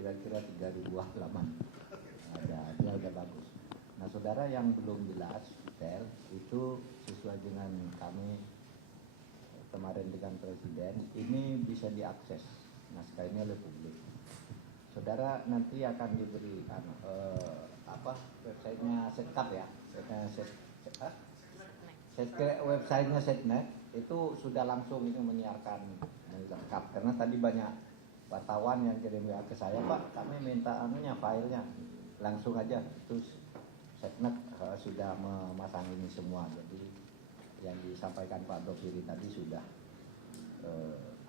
kira-kira 3.000 halaman. Dia udah bagus. Nah, saudara yang belum jelas detail itu sesuai dengan kami kemarin dengan Presiden, ini bisa diakses naskah ini oleh publik. Saudara nanti akan diberi websitenya Setkap ya, websitenya Setnek itu sudah langsung ini menyiarkan lengkap, karena tadi banyak wartawan yang kirim WA ke saya, Pak kami minta filenya langsung aja, terus Setnek sudah memasang ini semua. Jadi yang disampaikan Pak Doviri tadi sudah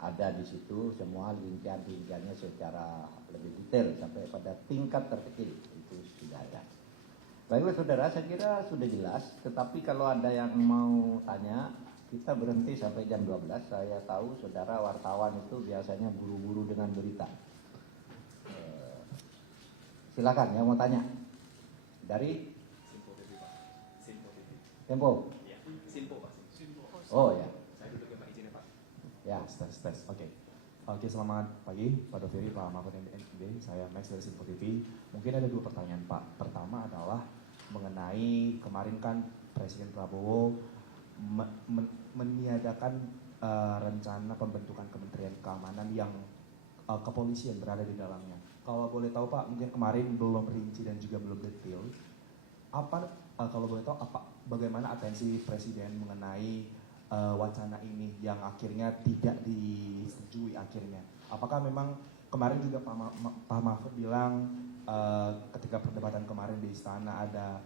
ada di situ semua rincian-rinciannya secara lebih detail sampai pada tingkat terkecil, itu sudah ada. Baiklah saudara, saya kira sudah jelas, tetapi kalau ada yang mau tanya, kita berhenti sampai jam 12. Saya tahu saudara wartawan itu biasanya buru-buru dengan berita. Silakan yang mau tanya. Dari Simpo TV, Pak. Simpo TV. Tempo? Ya, Simpo, Pak. Simpo. Oh ya. Saya duduk ya Pak, izinnya Pak. Ya. Tes. Oke, selamat pagi Pak Doviri, Pak Mahfud MD. Saya Max dari Simpo TV. Mungkin ada 2 pertanyaan Pak. Pertama adalah mengenai kemarin kan Presiden Prabowo meniadakan rencana pembentukan Kementerian Keamanan yang kepolisian berada di dalamnya. Kalau boleh tahu Pak, mungkin kemarin belum rinci dan juga belum detail. Kalau boleh tahu bagaimana atensi Presiden mengenai wacana ini yang akhirnya tidak disetujui akhirnya? Apakah memang kemarin juga Pak Mahfud bilang ketika perdebatan kemarin di istana ada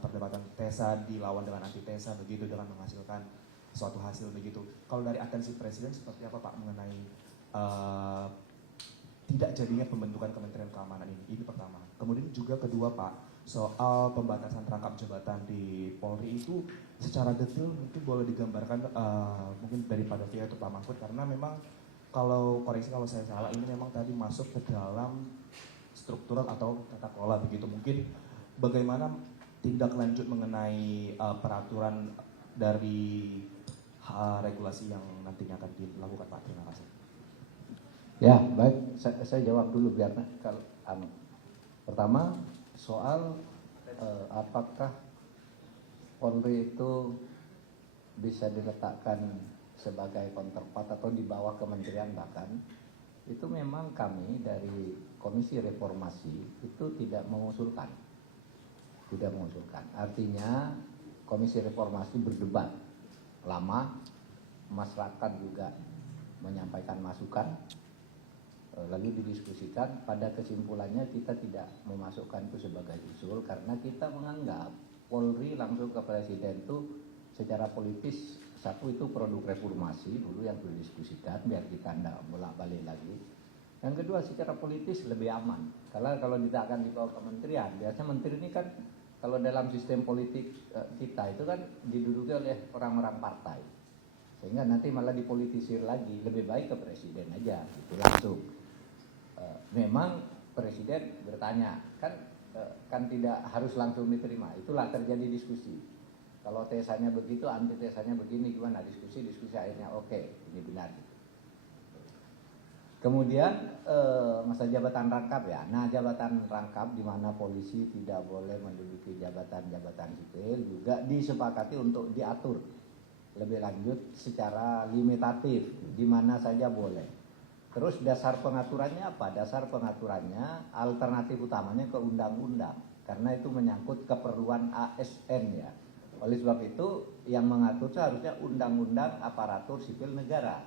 perdebatan tesa dilawan dengan antitesa begitu dengan menghasilkan suatu hasil begitu. Kalau dari atensi Presiden seperti apa Pak mengenai tidak jadinya pembentukan Kementerian Keamanan ini? Ini pertama. Kemudian juga kedua Pak, soal pembatasan rangkap jabatan di Polri itu secara detail mungkin boleh digambarkan mungkin dari Pak Doviri atau Pak Mahfud, karena memang koreksi kalau saya salah, ini memang tadi masuk ke dalam struktural atau tata kelola begitu. Mungkin bagaimana tindak lanjut mengenai peraturan dari regulasi yang nantinya akan dilakukan Pak? Terima kasih. Ya, baik, saya jawab dulu biar kalau pertama soal apakah Polri itu bisa diletakkan sebagai counterpart atau di bawah kementerian, bahkan itu memang kami dari Komisi Reformasi itu tidak mengusulkan. Artinya Komisi Reformasi berdebat lama, masyarakat juga menyampaikan masukan, lalu didiskusikan. Pada kesimpulannya kita tidak memasukkan itu sebagai usul karena kita menganggap Polri langsung ke Presiden itu secara politis, satu itu produk reformasi dulu yang didiskusikan biar kita tidak bolak-balik lagi. Yang kedua, secara politis lebih aman. Kalau tidak akan dibawa kementerian, biasanya menteri ini kan kalau dalam sistem politik kita itu kan diduduki oleh orang-orang partai, sehingga nanti malah dipolitisir lagi. Lebih baik ke Presiden aja gitu langsung. Memang Presiden bertanya kan tidak harus langsung diterima, itulah terjadi diskusi. Kalau tesanya begitu, antitesanya begini, gimana diskusi akhirnya oke, ini benar. Kemudian masa jabatan rangkap ya. Nah, jabatan rangkap di mana polisi tidak boleh menduduki jabatan-jabatan sipil juga disepakati untuk diatur lebih lanjut secara limitatif, di mana saja boleh. Terus dasar pengaturannya apa? Dasar pengaturannya alternatif utamanya ke undang-undang, karena itu menyangkut keperluan ASN ya. Oleh sebab itu yang mengatur seharusnya undang-undang aparatur sipil negara,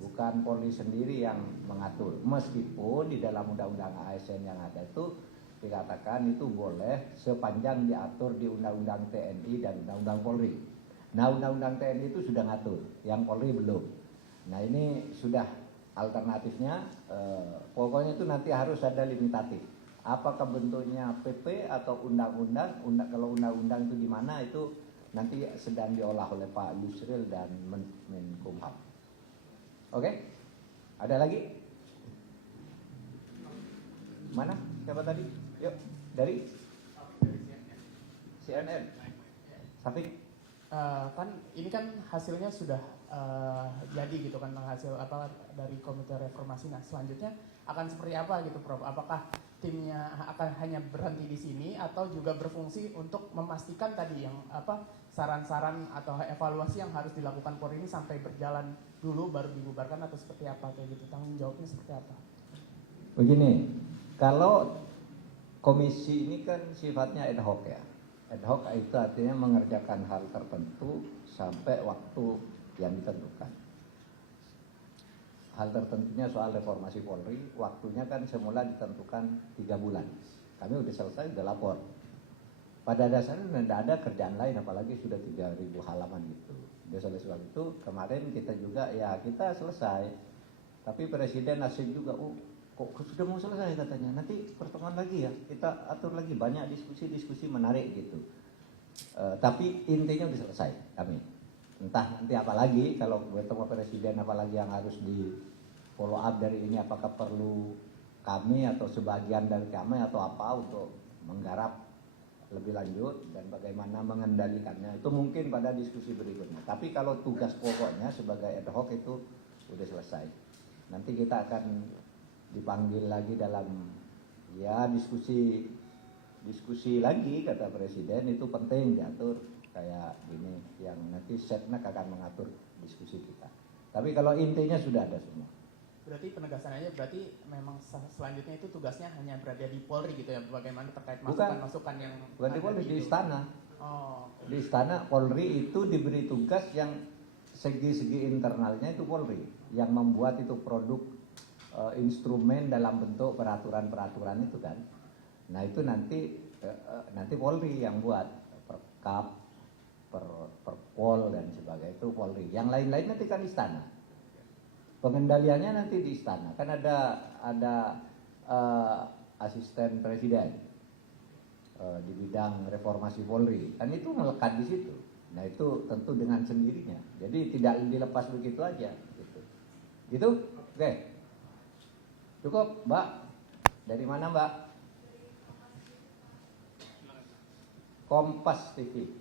bukan Polri sendiri yang mengatur. Meskipun di dalam undang-undang ASN yang ada itu dikatakan itu boleh sepanjang diatur di undang-undang TNI dan undang-undang Polri. Nah, undang-undang TNI itu sudah ngatur, yang Polri belum. Nah, ini sudah alternatifnya, pokoknya itu nanti harus ada limitatif. Apakah bentuknya PP atau undang-undang? Kalau undang-undang itu di mana, itu nanti sedang diolah oleh Pak Yusril dan Menkumham. Oke? Ada lagi? Mana? Siapa tadi? Yuk, dari CNN. Safi. Kan ini kan hasilnya sudah jadi gitu kan hasil apa dari komite reformasi. Nah selanjutnya akan seperti apa gitu Prof? Apakah timnya akan hanya berhenti di sini atau juga berfungsi untuk memastikan tadi yang apa saran-saran atau evaluasi yang harus dilakukan Polri ini sampai berjalan dulu baru dibubarkan atau seperti apa kayak gitu, tanggung jawabnya seperti apa? Begini, kalau komisi ini kan sifatnya ad hoc ya. Ad hoc itu artinya mengerjakan hal tertentu sampai waktu yang ditentukan. Hal tertentunya soal reformasi Polri, waktunya kan semula ditentukan 3 bulan. Kami udah selesai, udah lapor. Pada dasarnya tidak ada kerjaan lain, apalagi sudah 3.000 halaman gitu. Oleh sebab itu kemarin kita juga ya kita selesai. Tapi Presiden asik juga, kok sudah mau selesai katanya. Nanti pertemuan lagi ya, kita atur lagi banyak diskusi-diskusi menarik gitu. Tapi intinya udah selesai kami. Entah nanti apa lagi kalau bertemu Presiden apalagi yang harus di follow up dari ini, apakah perlu kami atau sebagian dari kami atau apa untuk menggarap lebih lanjut dan bagaimana mengendalikannya itu mungkin pada diskusi berikutnya. Tapi kalau tugas pokoknya sebagai ad hoc itu udah selesai. Nanti kita akan dipanggil lagi dalam ya diskusi lagi kata Presiden, itu penting diatur kayak gini yang nanti Setnek akan mengatur diskusi kita. Tapi kalau intinya sudah ada semua. Berarti penegasannya berarti memang selanjutnya itu tugasnya hanya berada di Polri gitu ya, bagaimana terkait masukan-masukan yang bukan di Polri, di istana. Oh. Di istana Polri itu diberi tugas yang segi-segi internalnya itu Polri yang membuat itu produk instrumen dalam bentuk peraturan-peraturan itu kan. Nah itu nanti Polri yang buat perkap, perpol dan sebagainya itu Polri. Yang lain-lain nanti kan istana. Pengendaliannya nanti di istana. Kan ada asisten presiden di bidang reformasi Polri. Kan itu melekat di situ. Nah itu tentu dengan sendirinya. Jadi tidak dilepas begitu aja. Gitu. Oke. Cukup, Mbak. Dari mana, Mbak? Kompas TV.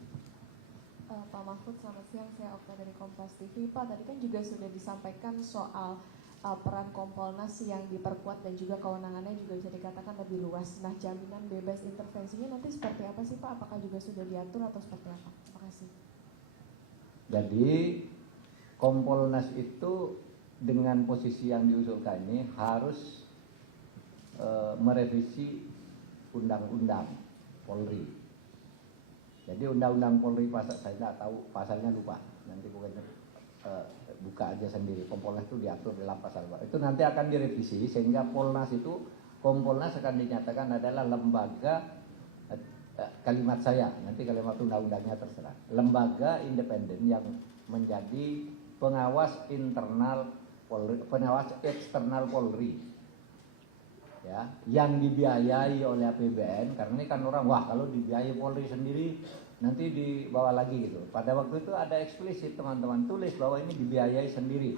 Pak Mahfud, selamat siang. Saya Okta dari Kompas TV. Pak, tadi kan juga sudah disampaikan soal peran Kompolnas yang diperkuat dan juga kewenangannya juga bisa dikatakan lebih luas. Nah, jaminan bebas intervensinya nanti seperti apa sih Pak? Apakah juga sudah diatur atau seperti apa? Terima kasih. Jadi Kompolnas itu dengan posisi yang diusulkan ini harus merevisi undang-undang Polri. Jadi undang-undang Polri pasal, saya tidak tahu pasalnya, lupa. Nanti buka aja sendiri. Kompolnas itu diatur dalam pasal itu nanti akan direvisi sehingga Kompolnas akan dinyatakan adalah lembaga, kalimat saya, nanti kalimat undang-undangnya terserah, lembaga independen yang menjadi pengawas internal Polri, pengawas eksternal Polri, ya, yang dibiayai oleh APBN. Karena ini kan orang, wah kalau dibiayai Polri sendiri nanti dibawa lagi gitu. Pada waktu itu ada eksplisit teman-teman tulis bahwa ini dibiayai sendiri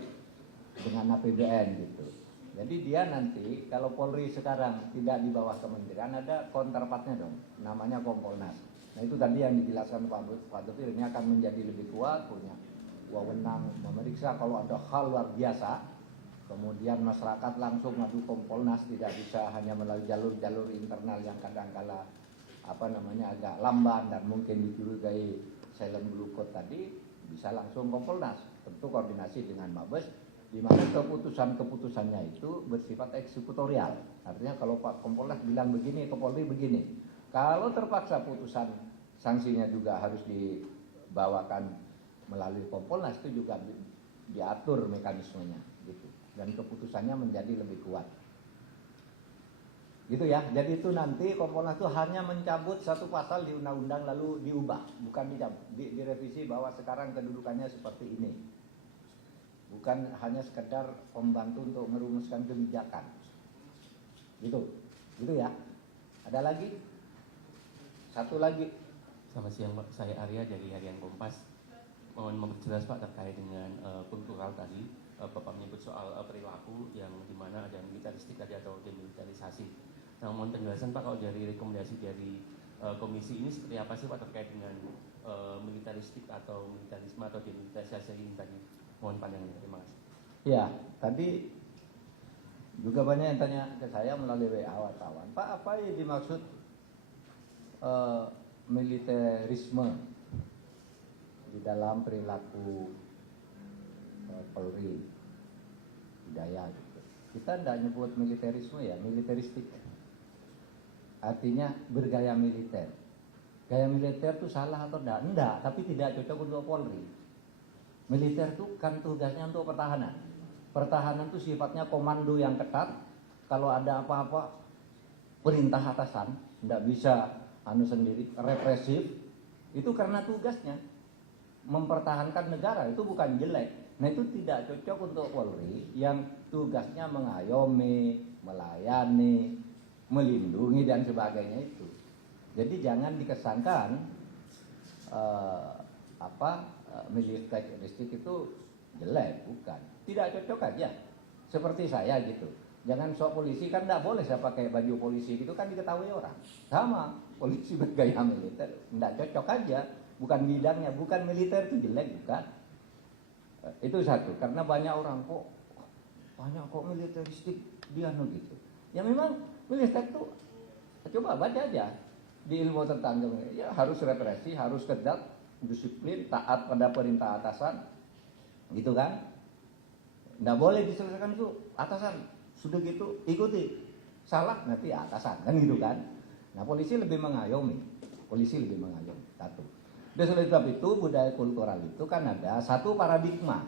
dengan APBN gitu. Jadi dia nanti kalau Polri sekarang tidak di bawah kementerian, ada counterpartnya dong, namanya Kompolnas. Nah itu tadi yang dijelaskan Pak Dupir, ini akan menjadi lebih kuat, punya wewenang memeriksa kalau ada hal luar biasa. Kemudian masyarakat langsung ngadu Kompolnas, tidak bisa hanya melalui jalur-jalur internal yang kadang-kala agak lamban dan mungkin dicurigai silent blue code tadi, bisa langsung Kompolnas. Tentu koordinasi dengan Mabes, di mana keputusan-keputusannya itu bersifat eksekutorial. Artinya kalau Pak Kompolnas bilang begini, Kapolri begini. Kalau terpaksa putusan sanksinya juga harus dibawakan melalui Kompolnas, itu juga diatur mekanismenya gitu. Dan keputusannya menjadi lebih kuat. Gitu ya. Jadi itu nanti Kompolnas itu hanya mencabut satu pasal di undang-undang lalu diubah, bukan dicabut, direvisi bahwa sekarang kedudukannya seperti ini. Bukan hanya sekedar membantu untuk merumuskan kebijakan. Gitu. Gitu ya. Ada lagi? Satu lagi. Selamat siang Pak, saya Arya dari Harian Kompas. Mohon memperjelas Pak terkait dengan kultural tadi. Bapak menyebut soal perilaku yang dimana ada militaristik tadi atau demilitarisasi. Nah, mohon penjelasan Pak kalau dari rekomendasi dari komisi ini seperti apa sih Pak terkait dengan militaristik atau militarisme atau demilitarisasi ini tadi? Mohon pandangannya. Terima kasih. Ya, tadi juga banyak yang tanya ke saya melalui WA wartawan, Pak, apa yang dimaksud militerisme di dalam perilaku Polri, budaya gitu. Kita tidak nyebut militerisme ya, militeristik. Artinya bergaya militer. Gaya militer itu salah atau tidak? Enggak, tapi tidak cocok untuk Polri. Militer itu kan tugasnya untuk pertahanan. Pertahanan itu sifatnya komando yang ketat. Kalau ada apa-apa, perintah atasan, tidak bisa sendiri, represif. Itu karena tugasnya mempertahankan negara, itu bukan jelek. Nah itu tidak cocok untuk Polri yang tugasnya mengayomi, melayani, melindungi dan sebagainya itu. Jadi jangan dikesankan militeristik itu jelek, bukan. Tidak cocok aja. Seperti saya gitu. Jangan sok polisi, kan tidak boleh saya pakai baju polisi gitu kan diketahui orang. Sama, polisi bergaya militer, tidak cocok aja. Bukan bidangnya, bukan militer itu jelek, bukan. Itu satu, karena banyak orang kok militeristik dia gitu. Ya memang militer itu, coba baca aja di ilmu tentang ya harus represi, harus ketat, disiplin, taat pada perintah atasan, gitu kan? Nggak boleh diselesaikan itu atasan, sudah gitu ikuti, salah nanti atasan, kan gitu kan? Nah polisi lebih mengayomi, satu. Dan oleh sebab itu budaya kultural itu kan ada satu paradigma,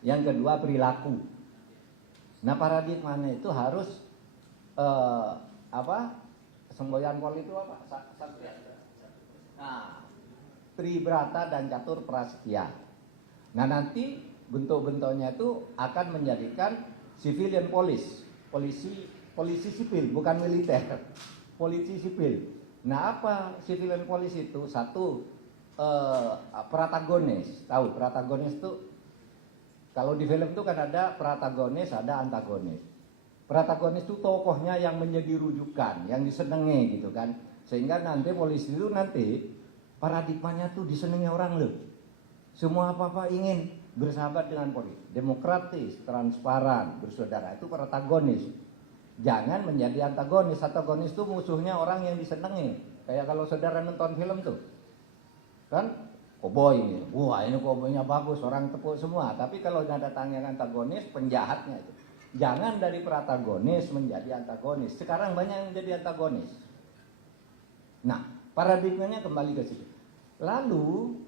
yang kedua perilaku. Nah paradigmanya itu harus semboyan Pol itu apa? Satria. Nah, Tribrata dan Catur Prasetya. Nah nanti bentuk-bentuknya itu akan menjadikan civilian police, polisi sipil, bukan militer, polisi sipil. Nah apa civilian police itu? Satu, protagonis. Tahu protagonis itu kalau di film itu kan ada protagonis, ada antagonis. Protagonis itu tokohnya yang menjadi rujukan, yang disenangi gitu kan. Sehingga nanti polisi itu nanti paradigmanya tuh disenangi orang loh. Semua apa-apa ingin bersahabat dengan polisi, demokratis, transparan, bersaudara, itu protagonis. Jangan menjadi antagonis. Antagonis itu musuhnya orang yang disenangi. Kayak kalau saudara nonton film tuh, kan koboi ini, wah ini koboinya bagus, orang tepuk semua. Tapi kalau datangnya antagonis, penjahatnya itu. Jangan dari protagonis menjadi antagonis. Sekarang banyak yang menjadi antagonis. Nah, paradigmanya kembali ke situ. Lalu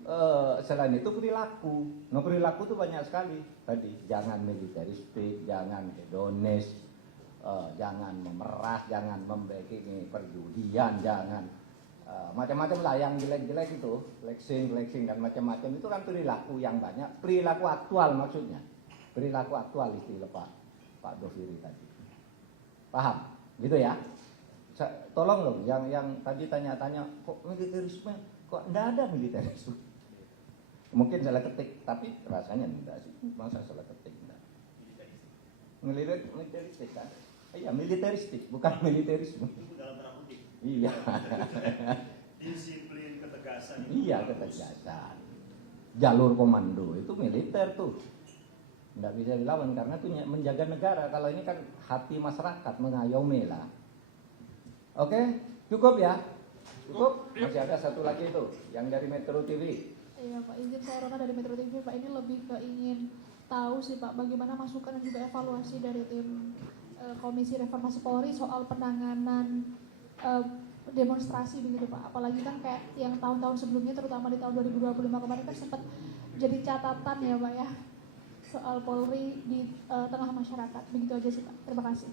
selain itu perilaku. Nah perilaku itu banyak sekali. Tadi jangan militeristik, jangan hedonis, jangan memerah, jangan membacking perjudian, jangan macam-macam lah yang jelek-jelek itu, flexing dan macam-macam itu kan perilaku yang banyak. Perilaku aktual maksudnya. Perilaku aktual istilah Pak Doviri tadi. Paham? Gitu ya? Tolong loh yang tadi tanya-tanya kok militerisme, kok enggak ada militerisme. Mungkin salah ketik, tapi rasanya enggak sih. Masa salah ketik enggak? Militeristik kan? Iya, militeristik, bukan militerisme. Itu dalam tanda kutip. Iya. Disiplin, ketegasan. Iya, ketegasan. Jalur komando itu militer tuh. Nggak bisa dilawan karena itu menjaga negara. Kalau ini kan hati masyarakat, mengayomi lah. Oke, cukup ya? Cukup? Masih ada satu lagi itu, yang dari Metro TV. Iya Pak, izin saya Rona dari Metro TV. Pak, ini lebih ke ingin tahu sih Pak, bagaimana masukan dan juga evaluasi dari tim Komisi Reformasi Polri soal penanganan demonstrasi begitu Pak. Apalagi kan kayak yang tahun-tahun sebelumnya, terutama di tahun 2025 kemarin kan sempat jadi catatan ya Pak ya, soal Polri di tengah masyarakat. Begitu aja sih Pak. Terima kasih.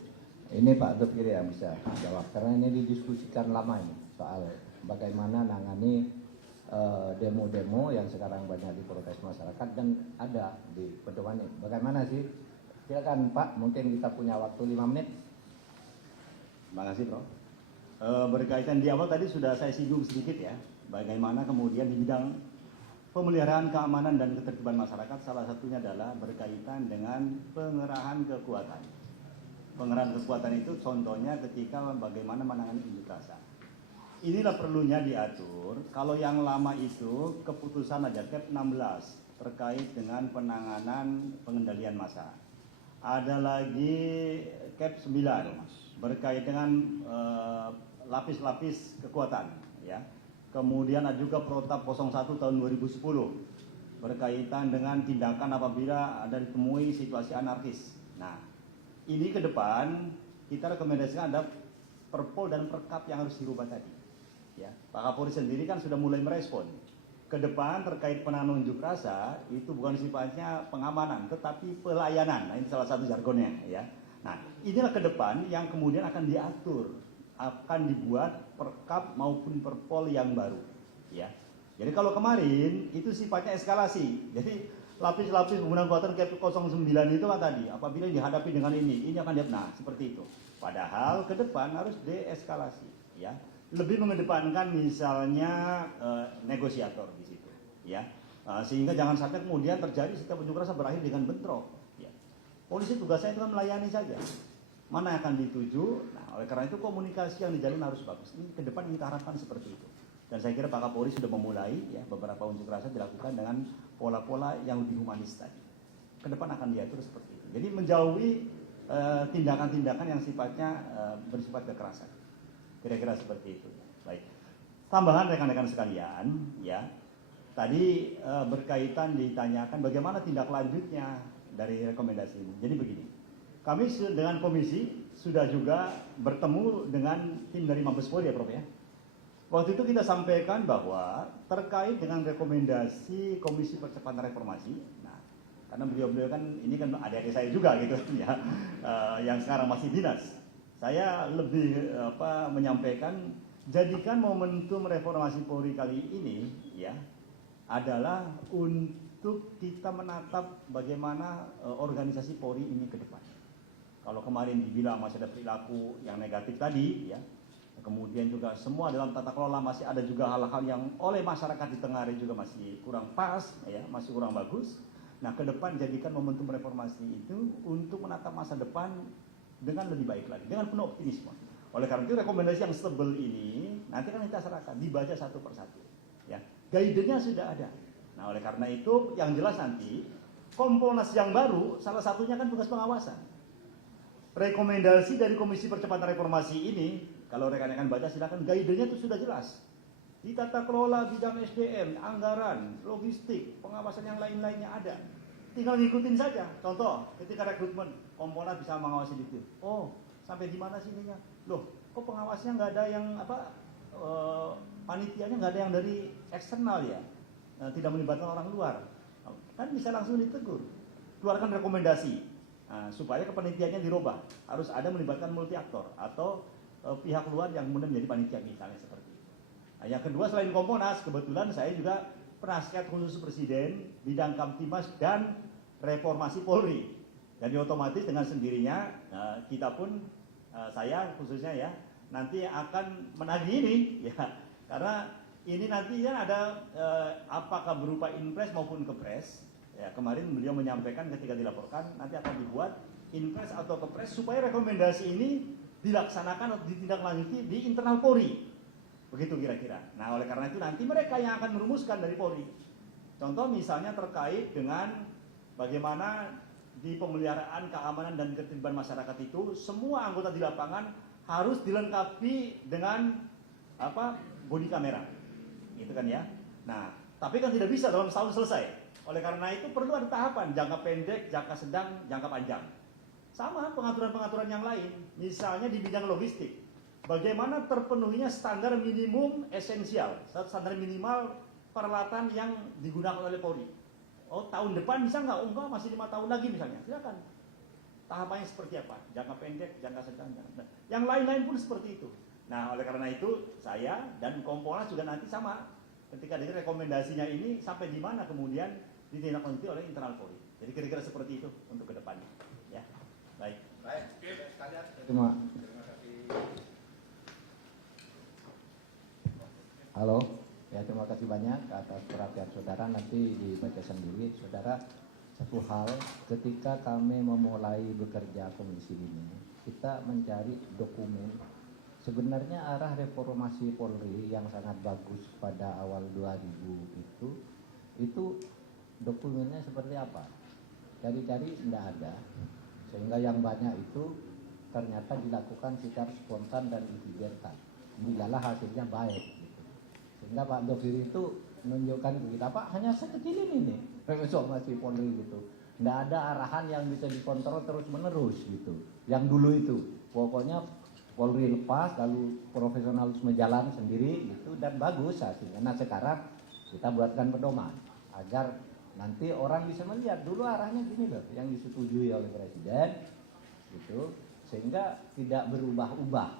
Ini Pak Doviri yang bisa jawab karena ini didiskusikan lama ini soal bagaimana nangani demo-demo yang sekarang banyak diprotes masyarakat dan ada di pedoman ini. Bagaimana sih? Silakan Pak, mungkin kita punya waktu 5 menit. Terima kasih Prof. Berkaitan di awal tadi sudah saya singgung sedikit ya, bagaimana kemudian di bidang pemeliharaan keamanan dan ketertiban masyarakat salah satunya adalah berkaitan dengan pengerahan kekuatan. Pengerahan kekuatan itu contohnya ketika bagaimana menangani unjuk rasa. Inilah perlunya diatur. Kalau yang lama itu keputusan aja Kep 16 terkait dengan penanganan pengendalian massa. Ada lagi Cap 9 berkait dengan lapis-lapis kekuatan, ya. Kemudian ada juga Protap 01 tahun 2010 berkaitan dengan tindakan apabila ada ditemui situasi anarkis. Nah, ini ke depan kita rekomendasikan ada Perpol dan Perkap yang harus dirubah tadi. Ya, Pak Kapolri sendiri kan sudah mulai merespon. Ke depan terkait penanganan unjuk rasa itu bukan sifatnya pengamanan, tetapi pelayanan. Nah, ini salah satu jargonnya, ya. Nah, inilah ke depan yang kemudian akan diatur, akan dibuat Perkap maupun Perpol yang baru, ya. Jadi kalau kemarin itu sifatnya eskalasi. Jadi lapis-lapis penggunaan kekuatan Cap 09 itu kan tadi, apabila dihadapi dengan ini akan nah seperti itu. Padahal ke depan harus deeskalasi, ya. Lebih mengedepankan misalnya negosiator di situ, ya. Sehingga jangan sampai kemudian terjadi setiap unjuk rasa berakhir dengan bentrok, ya. Polisi tugasnya itu kan melayani saja. Mana yang akan dituju? Nah, oleh karena itu komunikasi yang dijalin harus bagus. Ini ke depan kita harapkan seperti itu. Dan saya kira Pak Kapolri sudah memulai, ya, beberapa unjuk rasa dilakukan dengan pola-pola yang lebih humanis tadi. Ke depan akan diatur seperti itu. Jadi menjauhi tindakan-tindakan yang sifatnya bersifat kekerasan. Kira-kira seperti itu. Baik. Tambahan rekan-rekan sekalian, ya. Tadi berkaitan ditanyakan bagaimana tindak lanjutnya dari rekomendasi ini. Jadi begini. Kami dengan komisi sudah juga bertemu dengan tim dari Mabes Polri, ya, Prof, ya. Waktu itu kita sampaikan bahwa terkait dengan rekomendasi Komisi Percepatan Reformasi, nah, karena beliau-beliau kan ini kan adik-adik saya juga gitu, ya, yang sekarang masih dinas. Saya lebih menyampaikan jadikan momentum reformasi Polri kali ini, ya, adalah untuk kita menatap bagaimana organisasi Polri ini ke depan. Kalau kemarin dibilang masih ada perilaku yang negatif tadi, ya, kemudian juga semua dalam tata kelola masih ada juga hal-hal yang oleh masyarakat di Tengare juga masih kurang pas, ya, masih kurang bagus. Nah, ke depan jadikan momentum reformasi itu untuk menatap masa depan dengan lebih baik lagi, dengan penuh optimisme. Oleh karena itu rekomendasi yang stable ini nanti kan kita serahkan, dibaca satu persatu, ya. Guidance-nya sudah ada. Nah, oleh karena itu yang jelas nanti Kompolnas yang baru salah satunya kan tugas pengawasan. Rekomendasi dari Komisi Percepatan Reformasi ini, kalau rekan-rekan baca silakan, guidance-nya itu sudah jelas. Di tata kelola bidang SDM, anggaran, logistik, pengawasan yang lain-lainnya ada. Tinggal ngikutin saja. Contoh, ketika rekrutmen, Kompolnas bisa mengawasi itu. Oh, sampai di mana sih ininya? Loh, kok pengawasnya nggak ada yang panitianya nggak ada yang dari eksternal, ya? Tidak melibatkan orang luar. Kan bisa langsung ditegur. Keluarkan rekomendasi. Supaya kepanitiaannya dirubah. Harus ada melibatkan multi aktor atau pihak luar yang kemudian menjadi panitia misalnya seperti itu. Nah, yang kedua selain Kompolnas, kebetulan saya juga penasihat khusus Presiden bidang Kamtimas dan Reformasi Polri. Jadi otomatis dengan sendirinya kita pun saya khususnya, ya, nanti akan menagih ini, ya, karena ini nanti ya ada apakah berupa impres maupun kepres. Ya, kemarin beliau menyampaikan ketika dilaporkan nanti akan dibuat impres atau kepres supaya rekomendasi ini dilaksanakan atau ditindaklanjuti di internal Polri. Begitu kira-kira. Nah, oleh karena itu nanti mereka yang akan merumuskan dari Polri. Contoh misalnya terkait dengan bagaimana di pemeliharaan keamanan dan ketertiban masyarakat itu semua anggota di lapangan harus dilengkapi dengan body kamera. Gitu kan, ya. Nah, tapi kan tidak bisa dalam setahun selesai. Oleh karena itu perlu ada tahapan, jangka pendek, jangka sedang, jangka panjang. Sama pengaturan-pengaturan yang lain, misalnya di bidang logistik. Bagaimana terpenuhinya standar minimum esensial, standar minimal peralatan yang digunakan oleh Polri. Oh, tahun depan bisa nggak? Oh, enggak, masih 5 tahun lagi misalnya. Silakan. Tahapannya seperti apa? Jangka pendek, jangka sedang, jangka. Yang lain-lain pun seperti itu. Nah, oleh karena itu saya dan Kompolnas juga nanti sama. Ketika dari rekomendasinya ini sampai di mana kemudian ditindaklanjuti oleh internal Polri. Jadi kira-kira seperti itu untuk kedepannya. Ya, baik. Baik. Terima kasih. Halo, ya, terima kasih banyak atas perhatian saudara. Nanti dibaca sendiri, saudara. Satu hal, ketika kami memulai bekerja komisi ini, kita mencari dokumen. Sebenarnya arah reformasi Polri yang sangat bagus pada awal 2000 itu dokumennya seperti apa. Cari-cari tidak ada, sehingga yang banyak itu ternyata dilakukan secara spontan dan dibiarkan. Bilalah hasilnya baik. Gitu. Sehingga Pak Dovir itu menunjukkan ke kita, Pak hanya sekecil ini nih, reformasi Polri gitu. Tidak ada arahan yang bisa dikontrol terus menerus gitu. Yang dulu itu, pokoknya Polri lepas, lalu profesionalisme jalan sendiri gitu dan bagus hasilnya. Nah sekarang kita buatkan pedoman agar nanti orang bisa melihat dulu arahnya gini loh, yang disetujui oleh Presiden gitu, sehingga tidak berubah-ubah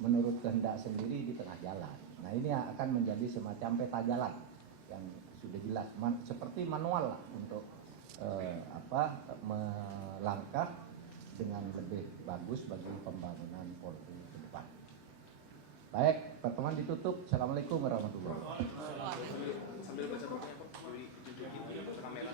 menurut kehendak sendiri di tengah jalan. Nah ini akan menjadi semacam peta jalan yang sudah jelas, seperti manual lah untuk melangkah dengan lebih bagus bagi pembangunan Polri ke depan. Baik, pertemuan ditutup. Assalamualaikum warahmatullahi wabarakatuh. Sambil baca bukunya Pak, jujur kamera.